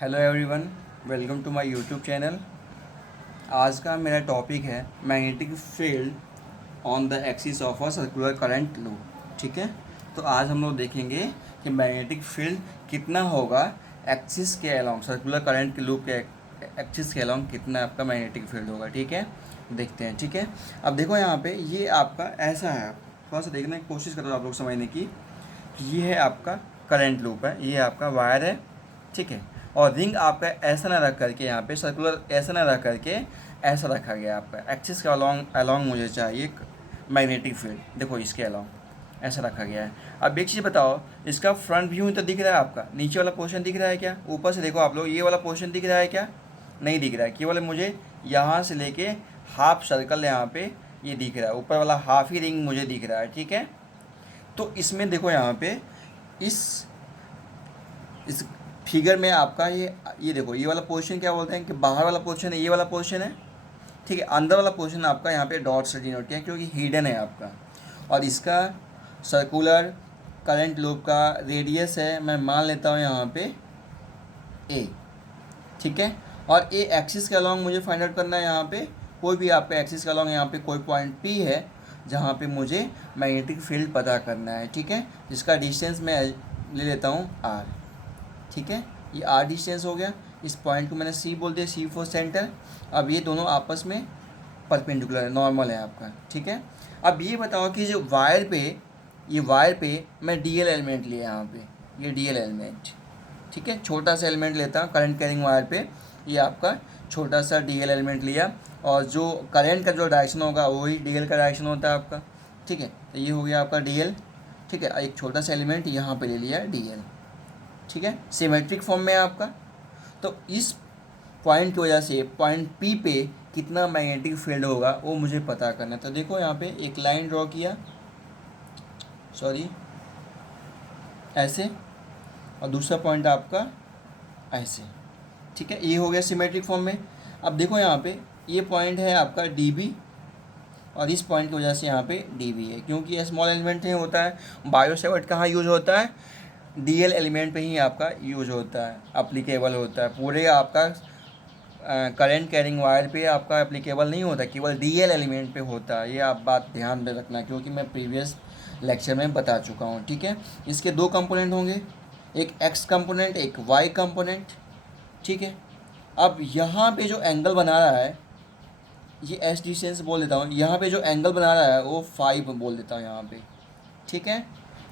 Hello everyone, welcome to my YouTube channel. आज का मेरा टॉपिक है magnetic field on the axis of a circular current loop. ठीक है, तो आज हम लोग देखेंगे कि मैग्नेटिक फील्ड कितना होगा एक्सिस के अलोंग, सर्कुलर करंट के लूप के एक्सिस के अलोंग कितना आपका मैग्नेटिक फील्ड होगा। ठीक है, देखते हैं। ठीक है, अब देखो यहाँ पे ये आपका ऐसा है, थोड़ा सा देखने की कोशिश करो आप लोग समझने की। ये है आपका करंट लूप है, ये आपका वायर है। ठीक है, और रिंग आपका ऐसा ना रख करके, यहाँ पे सर्कुलर ऐसा ना रख करके ऐसा रखा गया आपका एक्सिस के अलोंग अलोंग मुझे चाहिए मैग्नेटिक फील्ड। देखो इसके अलोंग ऐसा रखा गया है। अब एक चीज़ बताओ, इसका फ्रंट व्यू तो दिख रहा है आपका, नीचे वाला पोर्शन दिख रहा है क्या? ऊपर से देखो आप लोग, ये वाला पोर्शन दिख रहा है क्या? नहीं दिख रहा है। केवल मुझे यहाँ से लेके हाफ सर्कल यहाँ पे ये दिख रहा है, ऊपर वाला हाफ ही रिंग मुझे दिख रहा है। ठीक है, तो इसमें देखो यहाँ पे इस फिगर में आपका ये देखो, ये वाला पोर्शन क्या बोलते हैं कि बाहर वाला पोर्शन है, ये वाला पोर्शन है। ठीक है, अंदर वाला पोर्शन आपका यहाँ पे डॉट से डिनोट किया है क्योंकि हिडन है आपका। और इसका सर्कुलर करंट लूप का रेडियस है, मैं मान लेता हूँ यहाँ पे ए। ठीक है, और ए एक्सिस के अलॉन्ग मुझे फाइंड आउट करना है। यहाँ पे कोई भी आपका एक्सिस के अलॉन्ग यहाँ पे कोई पॉइंट पी है जहाँ पे मुझे मैग्नेटिक फील्ड पता करना है। ठीक है, जिसका डिस्टेंस मैं ले लेता हूँ आर। ठीक है, ये आर डिस्टेंस हो गया। इस पॉइंट को मैंने सी बोल दिया, सी फॉर सेंटर। अब ये दोनों आपस में परपेंडिकुलर है, नॉर्मल है आपका। ठीक है, अब ये बताओ कि जो वायर पे, ये वायर पे मैं डी एल एलिमेंट लिया यहाँ पे, ये डी एल एलिमेंट। ठीक है, छोटा सा एलिमेंट लेता हूँ करंट कैरिंग वायर पे, ये आपका छोटा सा डी एल एलिमेंट लिया। और जो करंट का जो डायरेक्शन होगा वही डी एल का डायरेक्शन होता है आपका। ठीक है, तो ये हो गया आपका डी एल। ठीक है, एक छोटा सा एलिमेंट यहाँ पे ले लिया डी एल। ठीक है, सिमेट्रिक फॉर्म में है आपका। तो इस पॉइंट की वजह से पॉइंट पी पे कितना मैग्नेटिक फील्ड होगा वो मुझे पता करना है। तो देखो यहाँ पे एक लाइन ड्रॉ किया, सॉरी ऐसे, और दूसरा पॉइंट आपका ऐसे। ठीक है, ये हो गया सिमेट्रिक फॉर्म में। अब देखो यहाँ पे ये पॉइंट है आपका डी बी, और इस पॉइंट की वजह से यहाँ पे डी बी है, क्योंकि ये स्मॉल एलिमेंट नहीं होता है। बायोसेवर्ट कहाँ यूज होता है? डी एल एलिमेंट पे ही आपका यूज होता है, अप्लीकेबल होता है। पूरे आपका करंट कैरिंग वायर पे आपका एप्लीकेबल नहीं होता, केवल डी एल एलिमेंट पे होता है। ये आप बात ध्यान में रखना, क्योंकि मैं प्रीवियस लेक्चर में बता चुका हूँ। ठीक है, इसके दो कंपोनेंट होंगे, एक एक्स कंपोनेंट, एक वाई कंपोनेंट। ठीक है, अब यहाँ पे जो एंगल बना रहा है, ये एस डिस्टेंस बोल देता हूँ, यहाँ पे जो एंगल बना रहा है वो फाइव बोल देता हूँ यहाँ पे। ठीक है,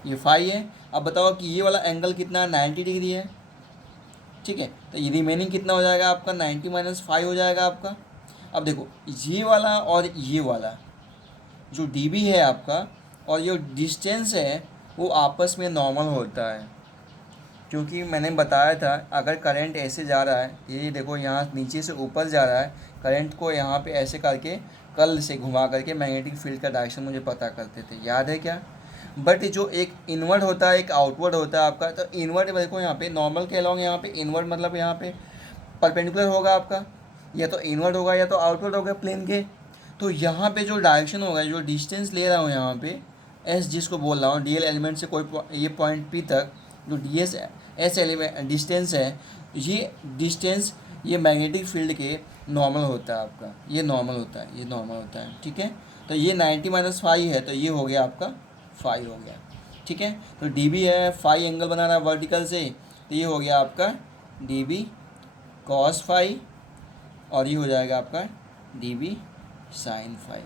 ये फाइव है। अब बताओ कि ये वाला एंगल कितना है? 90 डिग्री है। ठीक है, तो ये रिमेनिंग कितना हो जाएगा आपका? 90 माइनस फाइव हो जाएगा आपका। अब देखो ये वाला और ये वाला जो डी बी है आपका और जो डिस्टेंस है वो आपस में नॉर्मल होता है, क्योंकि मैंने बताया था अगर करंट ऐसे जा रहा है, ये देखो यहाँ नीचे से ऊपर जा रहा है, करंट को यहाँ पे ऐसे करके कर्ल से घुमा करके मैग्नेटिक फील्ड का डायरेक्शन मुझे पता करते थे, याद है क्या? बट जो एक इनवर्ड होता है, एक आउटवर्ड होता है आपका। तो इनवर्ड देखो यहाँ पे नॉर्मल के अलॉन्ग, यहाँ पे इनवर्ड मतलब यहाँ पे परपेंडिकुलर होगा आपका, या तो इनवर्ड होगा या तो आउटवर्ड होगा प्लेन के। तो यहाँ पे जो डायरेक्शन होगा, जो डिस्टेंस ले रहा हूँ यहाँ पे एस, जिसको बोल रहा हूँ डी एल एलिमेंट से कोई ये पॉइंट पी तक जो डी एस एलिमेंट डिस्टेंस है, ये डिस्टेंस ये मैग्नेटिक फील्ड के नॉर्मल होता है आपका, ये नॉर्मल होता है, ये नॉर्मल होता है। ठीक है, तो ये 90 माइनस फाइव है, तो ये हो गया आपका फाइव हो गया। ठीक है, तो डी बी है, फाइव एंगल बना रहा है वर्टिकल से, तो ये हो गया आपका डी बी कॉस फाइव, और ये हो जाएगा आपका डी बी साइन फाइव।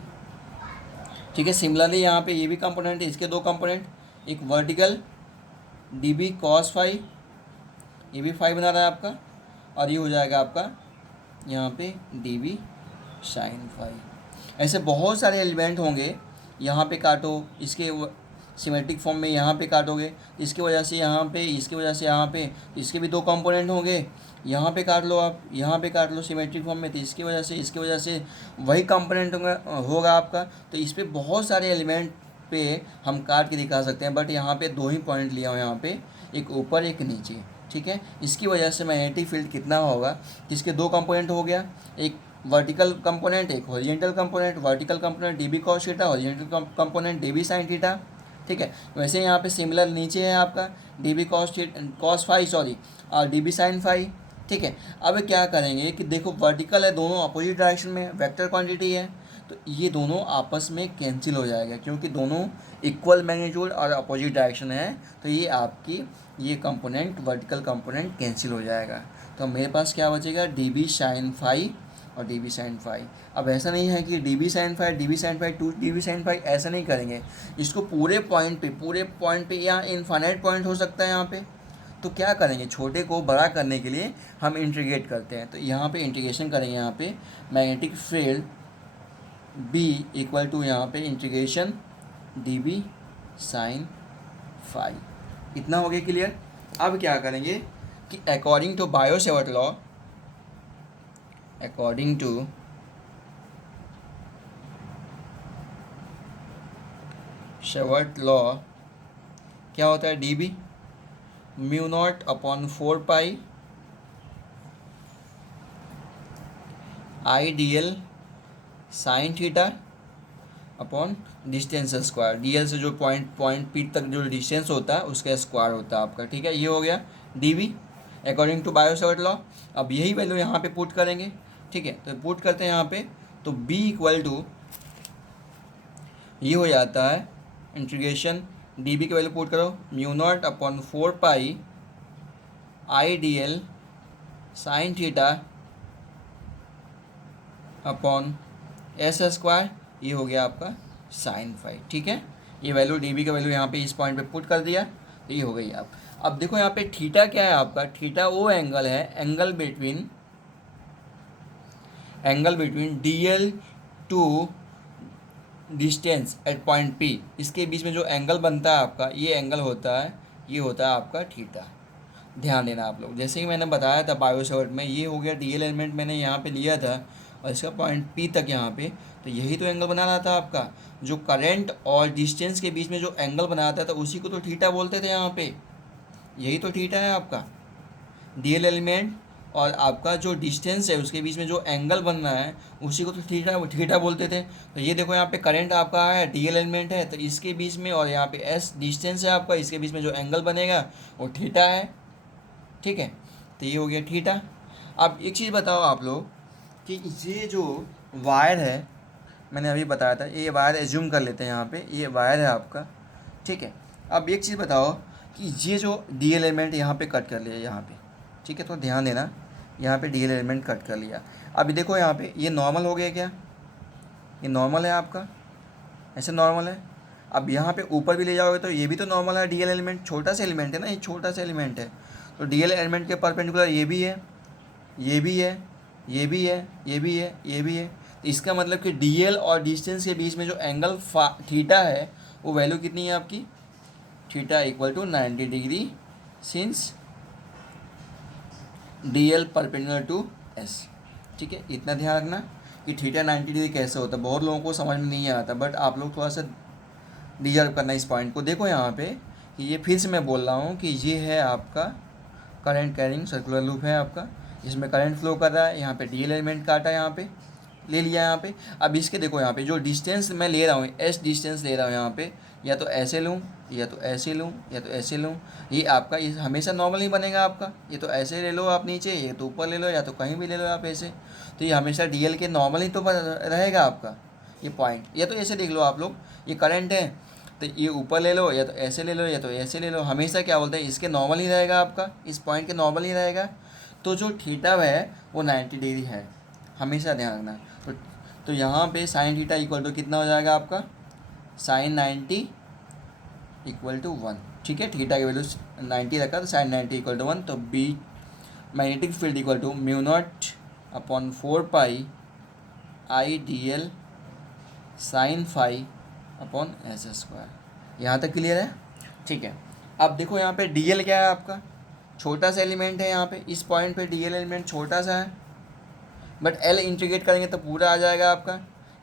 ठीक है, सिमिलरली यहाँ पे ये भी कंपोनेंट है, इसके दो कंपोनेंट, एक vertical D B cos five, ये भी फाइव बना रहा है आपका, और ये हो जाएगा आपका यहाँ पे डी बी साइन फाइव। ऐसे बहुत सारे एलिमेंट होंगे, यहाँ पे काटो, इसके सिमेट्रिक फॉर्म में यहाँ पे काटोगे, इसकी वजह से यहाँ पे, इसकी वजह से यहाँ पे, इसके भी दो कंपोनेंट होंगे, यहाँ पे काट लो आप, यहाँ पे काट लो सिमेट्रिक फॉर्म में, तो इसकी वजह से वही कंपोनेंट होगा आपका। तो इस पर बहुत सारे एलिमेंट पे हम काट के दिखा सकते हैं, बट यहाँ पे दो ही पॉइंट लिया हूँ, यहाँ पे एक ऊपर एक नीचे। ठीक है, इसकी वजह से मैग्नेटिक फील्ड कितना होगा, इसके दो कंपोनेंट हो गया, एक वर्टिकल कंपोनेंट, एक horizontal component. Vertical component D B cos theta, horizontal component D B sine theta. ठीक है, वैसे यहाँ पे सिमिलर नीचे है आपका D B cos five, sorry, और डी बी साइन फाइव। ठीक है। अब क्या करेंगे कि देखो वर्टिकल है, दोनों अपोजिट डायरेक्शन में वेक्टर क्वांटिटी है, तो ये दोनों आपस में कैंसिल हो जाएगा क्योंकि दोनों इक्वल मैग्नीट्यूड और अपोजिट डायरेक्शन है, तो ये आपकी ये कंपोनेंट वर्टिकल कंपोनेंट कैंसिल हो जाएगा। तो मेरे पास क्या बचेगा, डी बी साइन फाई और डी बी साइन फाई। अब ऐसा नहीं है कि D B sine phi, D B sine phi, two D B sine phi, ऐसा नहीं करेंगे इसको पूरे पॉइंट पे यहाँ इनफाइनाइट पॉइंट हो सकता है यहाँ पे। तो क्या करेंगे, छोटे को बड़ा करने के लिए हम इंटीग्रेट करते हैं। तो यहाँ पे इंटीग्रेशन करेंगे, यहाँ पे magnetic field B equal to यहाँ पे integration d B sine phi. इतना हो गया क्लियर। अब क्या करेंगे कि according to Biot Savart law, according to Savart law क्या होता है, d B mu naught upon 4 pi आई d l sine theta upon distance square. D l से जो पॉइंट पी तक जो डिस्टेंस होता है उसका स्क्वायर होता है आपका, ठीक है। ये हो गया D B according to Biot Savart law. अब यही वैल्यू यहाँ पे पुट करेंगे, ठीक है। तो पुट करते हैं यहाँ पे, तो बी इक्वल टू ये हो जाता है इंटीग्रेशन डी बी की वैल्यू पुट करो म्यू नॉट अपॉन 4 पाई आई d l sine theta upon S square. ये हो गया आपका साइन फाई, ठीक है। ये वैल्यू डी बी का वैल्यू यहाँ पे इस पॉइंट पे पुट कर दिया, तो ये हो गई आप। अब देखो यहाँ पे थीटा क्या है आपका, थीटा वो एंगल है, angle between d l to distance at point p, इसके बीच में जो एंगल बनता है आपका, ये एंगल होता है, ये होता है आपका थीटा। ध्यान देना आप लोग, जैसे कि मैंने बताया था बायो-सेवर्ट में, ये हो गया डी एल एलिमेंट मैंने यहाँ पे लिया था और इसका पॉइंट पी तक यहाँ पे, तो यही तो एंगल बना रहा था आपका। जो करंट और डिस्टेंस के बीच में जो एंगल बनाता था उसी को तो थीटा बोलते थे यहाँ पे, यही तो थीटा है आपका। डी एल एलिमेंट और आपका जो डिस्टेंस है उसके बीच में जो एंगल बन रहा है उसी को तो थीटा बोलते थे। तो ये देखो यहाँ पे करंट आपका है, डी एल एलिमेंट है, तो इसके बीच में, और यहाँ पे एस डिस्टेंस है आपका, इसके बीच में जो एंगल बनेगा वो थीटा है, ठीक है। तो ये हो गया थीटा। अब एक चीज़ बताओ आप लोग कि ये जो वायर है, मैंने अभी बताया था, ये वायर एज्यूम कर लेते हैं यहाँ पे, ये वायर है आपका, ठीक है। अब एक चीज़ बताओ कि ये जो डी एल एलिमेंट यहाँ पे कट कर लिया यहाँ पे, ठीक है, तो ध्यान देना, यहाँ पे डी एल एलिमेंट कट कर लिया। अभी देखो यहाँ पे ये नॉर्मल हो गया क्या, ये नॉर्मल है आपका, ऐसे नॉर्मल है। अब यहाँ पे ऊपर भी ले जाओगे तो ये भी तो नॉर्मल है, डी एल एलिमेंट छोटा सा एलिमेंट है ना, ये छोटा सा एलिमेंट है, तो डी एल एलिमेंट के परपेंडिकुलर ये भी है, ये भी है, ये भी है, ये भी है, ये भी है। तो इसका मतलब कि डी एल और डिस्टेंस के बीच में जो एंगल थीटा है वो वैल्यू कितनी है आपकी, theta equal to 90 degree since d l perpendicular to s, ठीक है। इतना ध्यान रखना कि थीटा 90 डिग्री कैसे होता है, बहुत लोगों को समझ में नहीं आता, बट आप लोग थोड़ा सा डिजर्व करना इस पॉइंट को। देखो यहाँ पे कि ये फिर से मैं बोल रहा हूँ कि ये है आपका करंट कैरिंग सर्कुलर लूप है आपका, जिसमें करंट फ्लो कर रहा है। यहाँ पे डी एल एलिमेंट काटा, यहाँ पे ले लिया यहाँ पे। अब इसके देखो यहाँ पे जो डिस्टेंस मैं ले रहा हूँ, एस डिस्टेंस ले रहा हूँ यहाँ पे, या तो ऐसे लूँ, या तो ऐसे लूँ, या तो ऐसे लूँ, ये आपका ये हमेशा नॉर्मल ही बनेगा आपका। ये तो ऐसे ले लो आप नीचे, ये तो ऊपर ले लो, या तो कहीं भी ले लो आप ऐसे, तो ये हमेशा डी एल के नॉर्मल ही तो रहेगा आपका ये पॉइंट। या तो ऐसे देख लो आप लोग, ये करंट है तो ये ऊपर ले लो, या तो ऐसे ले लो, या तो ऐसे ले लो, हमेशा क्या बोलते हैं इसके नॉर्मल ही रहेगा आपका, इस पॉइंट के नॉर्मल ही रहेगा। तो जो थीटा है वो 90 डिग्री है, हमेशा ध्यान रखना। तो यहाँ पे साइन थीटा इक्वल टू कितना हो जाएगा आपका, साइन 90 इक्वल टू 1, ठीक है। थीटा की वैल्यू 90 रखा तो साइन 90 इक्वल टू 1, तो b magnetic field equal to mu naught upon 4 pi I d l sine phi upon S square. यहाँ तक क्लियर है, ठीक है। अब देखो यहाँ पे डी एल क्या है आपका, छोटा सा एलिमेंट है, यहाँ पे इस पॉइंट पे डी एल एलिमेंट छोटा सा है, बट एल इंटीग्रेट करेंगे तो पूरा आ जाएगा आपका।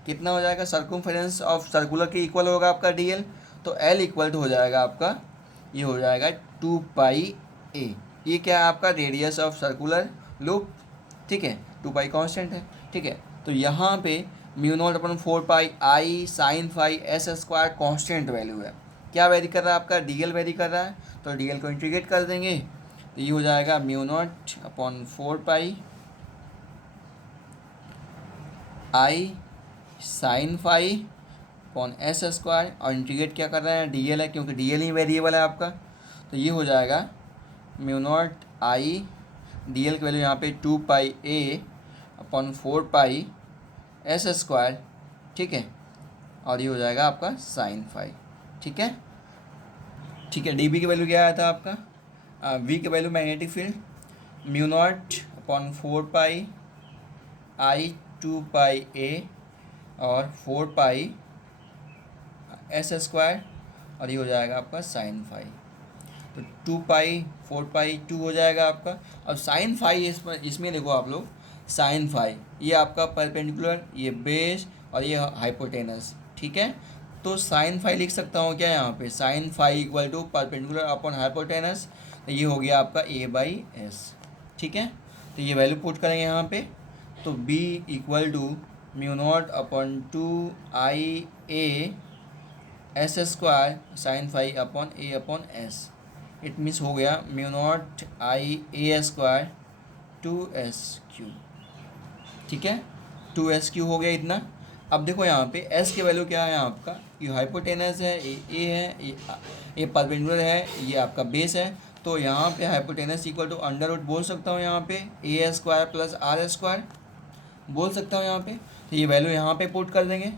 कितना हो जाएगा, सर्कमफेरेंस ऑफ सर्कुलर के इक्वल होगा आपका डी एल, तो एल इक्वल टू हो जाएगा आपका, ये हो जाएगा 2 पाई ए। ये क्या है आपका, रेडियस ऑफ सर्कुलर लूप, ठीक है। 2 पाई कॉन्स्टेंट है, ठीक है। तो यहाँ पे mu naught upon 4 pi I sine phi S square constant value है। क्या वेरी कर रहा है आपका, डी एल वेरी कर रहा है, तो डी एल को इंटीग्रेट कर देंगे, तो ये हो जाएगा mu naught upon 4 pi I sine phi upon S square, और इंटीग्रेट क्या कर रहे हैं, डी एल है क्योंकि डी एल ही वेरिएबल है आपका। तो ये हो जाएगा म्यू नॉट आई, डी एल की वैल्यू यहाँ पे 2 पाई ए अपॉन 4 पाई एस स्क्वायर, ठीक है, और ये हो जाएगा आपका साइन फाई, ठीक है। ठीक है, डी बी की वैल्यू क्या आया था आपका, वी की value magnetic field mu naught upon 4 pi आई 2 पाई ए और 4 पाई एस स्क्वायर, और ये हो जाएगा आपका साइन फाई। तो 2 पाई 4 पाई 2 हो जाएगा आपका। अब साइन फाई इसमें देखो आप लोग, साइन फाई ये आपका परपेंडिकुलर, ये बेस और ये हाइपोटेनस, ठीक है। तो साइन फाई लिख सकता हूँ क्या यहाँ पे, sine phi equal to perpendicular upon hypotenuse, तो ये हो गया आपका ए बाई एस, ठीक है। तो ये वैल्यू पुट करेंगे यहाँ पे, तो b equal to mu naught upon 2 i a s square sine phi upon a upon s, it means हो गया mu naught i a square 2s³, ठीक है, 2s³ हो गया इतना। अब देखो यहाँ पे s की वैल्यू क्या है आपका, ये हाइपोटेनस है, ये ए है, ये परपेंडिकुलर है, ये आपका बेस है। तो यहाँ पे hypotenuse equal to under root बोल सकता हूँ यहाँ पे a square plus r square बोल सकता हूँ यहाँ पे। तो ये वैल्यू यहाँ पे पुट कर देंगे,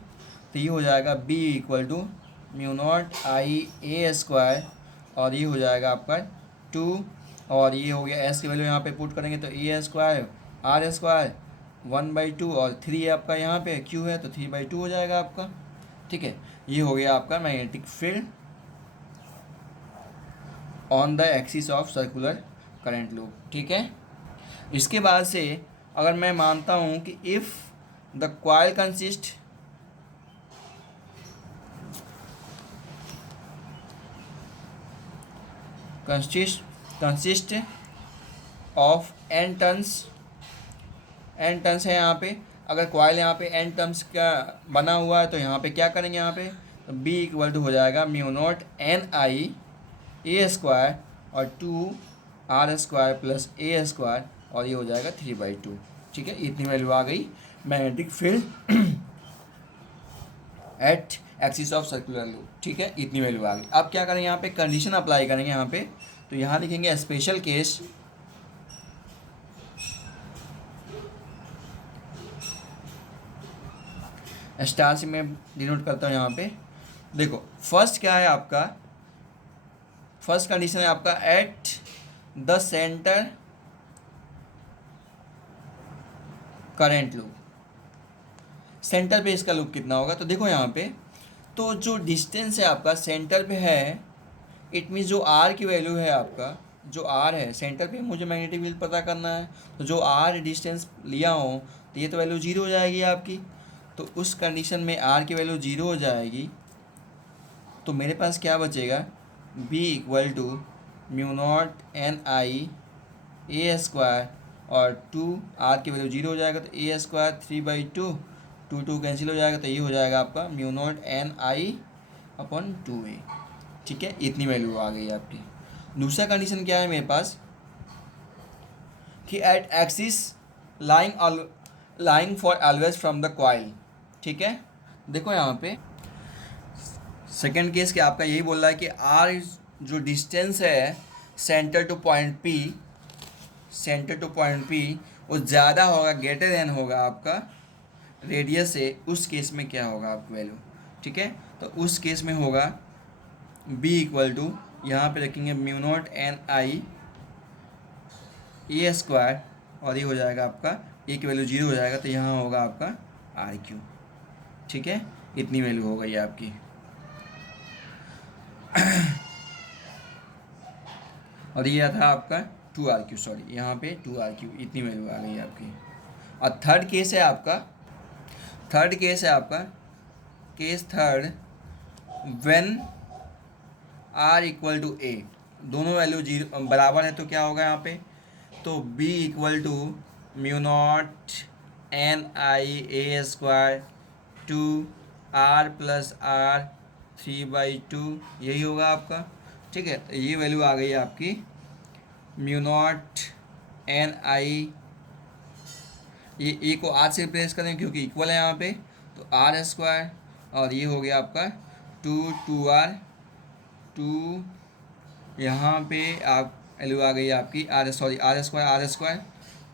तो ये हो जाएगा b equal to mu naught i a square, और ये हो जाएगा आपका 2, और ये हो गया एस की वैल्यू यहाँ पे पुट करेंगे तो ए स्क्वायर आर स्क्वायर 1/2, और 3 आपका यहाँ पे क्यू है तो 3/2 हो जाएगा आपका, ठीक है। ये हो गया आपका magnetic field on the axis of circular current loop, ठीक है। इसके बाद से अगर मैं मानता हूँ कि if the coil consist of n turns है यहाँ पे, अगर कॉइल यहाँ पे n टर्म्स का बना हुआ है तो यहाँ पे क्या करेंगे, यहाँ पे तो b इक्वल टू हो जाएगा mu naught n i a square और 2 r स्क्वायर प्लस ए स्क्वायर, और ये हो जाएगा 3/2, ठीक है। इतनी वैल्यू आ गई magnetic field eight axis of circular loop, ठीक है, इतनी वैल्यू आ गई। अब क्या करेंगे, यहाँ पे कंडीशन अप्लाई करेंगे यहाँ पे, तो यहाँ लिखेंगे स्पेशल केस स्टार से मैं डिनोट करता हूँ यहाँ पे। देखो फर्स्ट क्या है आपका, फर्स्ट कंडीशन है आपका eight the centre current loop, centre पे इसका लूप कितना होगा, तो देखो यहाँ पे तो जो डिस्टेंस है आपका सेंटर पे है, इट मीन्स जो आर की वैल्यू है आपका, जो आर है सेंटर पे मुझे मैग्नेटिक फील्ड पता करना है, तो जो आर डिस्टेंस लिया हो तो ये तो वैल्यू 0 हो जाएगी आपकी। तो उस कंडीशन में आर की वैल्यू 0 हो जाएगी, तो मेरे पास क्या बचेगा, b equal to mu naught n i a square और 2 आर की वैल्यू 0 हो जाएगा तो ए स्क्वायर 3/2, 2 कैंसिल हो जाएगा, तो ये हो जाएगा आपका mu naught n i upon 2a, ठीक है। इतनी वैल्यू आ गई आपकी। दूसरा कंडीशन क्या है मेरे पास कि at axis lying for always from the coil, ठीक है। देखो यहाँ पे सेकेंड केस क्या आपका यही बोल रहा है कि आर जो डिस्टेंस है सेंटर टू पॉइंट पी वो ज़्यादा होगा, ग्रेटर देन होगा आपका रेडियस से, उस केस में क्या होगा आपकी वैल्यू, ठीक है। तो उस केस में होगा बी इक्वल टू, यहाँ पे रखेंगे mu naught n i a square, और ये हो जाएगा आपका ए की वैल्यू 0 हो जाएगा, तो यहाँ होगा आपका RQ, ठीक है। इतनी वैल्यू हो गई आपकी। और ये था आपका 2RQ, सॉरी यहाँ पे 2RQ, इतनी वैल्यू आ गई आपकी। और थर्ड केस है आपका case third when R equal to A, दोनों वैल्यू 0 बराबर है, तो क्या होगा यहाँ पे, तो B equal to mu naught n i a square 2R plus R 3/2, यही होगा आपका, ठीक है। तो ये वैल्यू आ गई आपकी म्यू नॉट एन आई, ये ए को आर से रिप्लेस करें क्योंकि इक्वल है यहाँ पे, तो आर स्क्वायर, और ये हो गया आपका टू आर, टू यहाँ पे आप वैल्यू आ गई आपकी r square,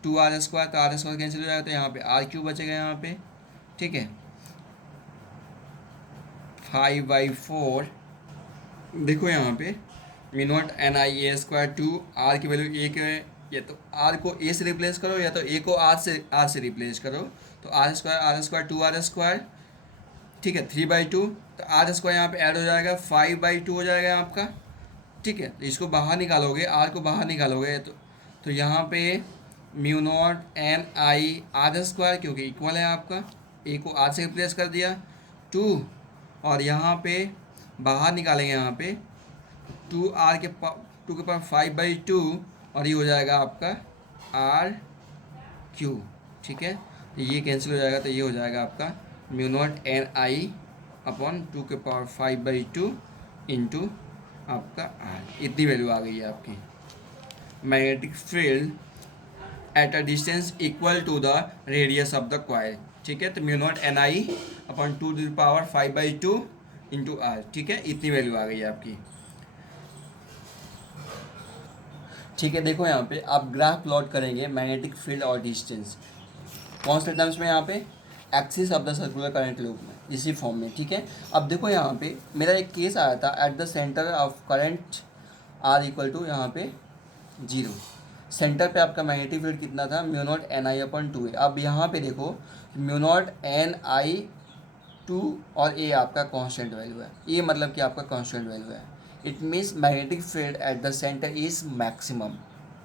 two r square, तो आर स्क्वायर कैंसिल हो जाएगा, तो यहाँ पे आर क्यूब बचेगा यहाँ पे, ठीक है। 5/4, देखो यहाँ पे mu naught n i a square, two r की वैल्यू ए के, या तो आर को ए से रिप्लेस करो या तो ए को आर से रिप्लेस करो, तो r square two r square, ठीक है। 3/2, तो आर स्क्वायर यहाँ पे ऐड हो जाएगा, 5/2 हो जाएगा आपका, ठीक है। तो इसको बाहर निकालोगे, आर को बाहर निकालोगे, तो यहाँ पे mu naught n I R square, क्योंकि इक्वल है आपका, ए को आर से रिप्लेस कर दिया, टू, और यहाँ पे बाहर निकालेंगे यहाँ पे टू के पावर 5/2, और ये हो जाएगा आपका आर क्यू, ठीक है। तो ये कैंसिल हो जाएगा, तो ये हो जाएगा आपका mu naught n i upon 2 के पावर 5/2 इंटू आपका आर, इतनी वैल्यू आ गई है आपकी। Magnetic field at a distance equal to the radius of the coil, ठीक है। तो mu naught n i upon 2 to the power 5/2 into r, ठीक है, इतनी वैल्यू आ गई है आपकी, ठीक है। देखो यहाँ पे आप ग्राफ प्लॉट करेंगे मैग्नेटिक फील्ड और डिस्टेंस, कौन से टर्म्स में, यहाँ पे axis of the circular current loop में, इसी फॉर्म में, ठीक है। अब देखो यहाँ पे मेरा एक केस आया था, at the centre of current r equal to यहाँ पे 0, सेंटर पे आपका मैग्नेटिक फील्ड कितना था, mu naught n i upon 2 ए। अब यहाँ पे देखो म्यू नॉट एन आई 2 और ए आपका कांस्टेंट वैल्यू है, ये मतलब कि आपका कांस्टेंट वैल्यू है, it means magnetic field eight the centre is maximum,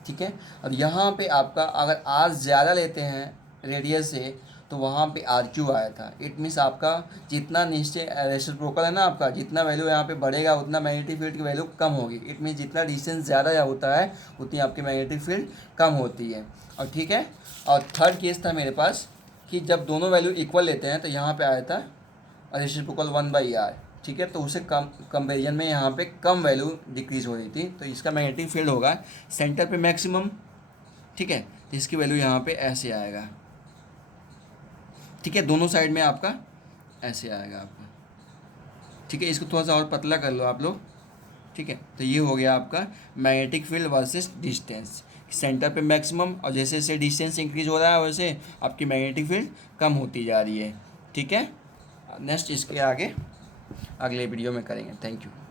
ठीक है। और यहाँ पे आपका अगर आर ज़्यादा लेते हैं रेडियस से, तो वहाँ पे आर क्यू आया था, इट मीन्स आपका जितना निश्चय रेसिप्रोकल है ना, आपका जितना वैल्यू यहाँ पे बढ़ेगा उतना मैग्नेटिक फील्ड की वैल्यू कम होगी, इट मीन्स जितना डिस्टेंस ज़्यादा होता है उतनी आपकी मैग्नेटिक फील्ड कम होती है, और ठीक है। और थर्ड केस था मेरे पास कि जब दोनों वैल्यू इक्वल लेते हैं, तो यहाँ पे आया था रेसिप्रोकल 1/r, ठीक है। तो उसे कंपेरिजन में यहाँ पे कम वैल्यू डिक्रीज हो रही थी, तो इसका मैग्नेटिक फील्ड होगा सेंटर पे मैक्सिमम, ठीक है। तो इसकी वैल्यू यहाँ पे ऐसे आएगा, ठीक है, दोनों साइड में आपका ऐसे आएगा आपका, ठीक है। इसको थोड़ा सा और पतला कर लो आप लोग, ठीक है। तो ये हो गया आपका magnetic field versus distance, centre पे मैक्सिमम, और जैसे जैसे डिस्टेंस इंक्रीज हो रहा है वैसे आपकी मैग्नेटिक फील्ड कम होती जा रही है, ठीक है। नेक्स्ट इसके आगे अगले वीडियो में करेंगे। Thank you.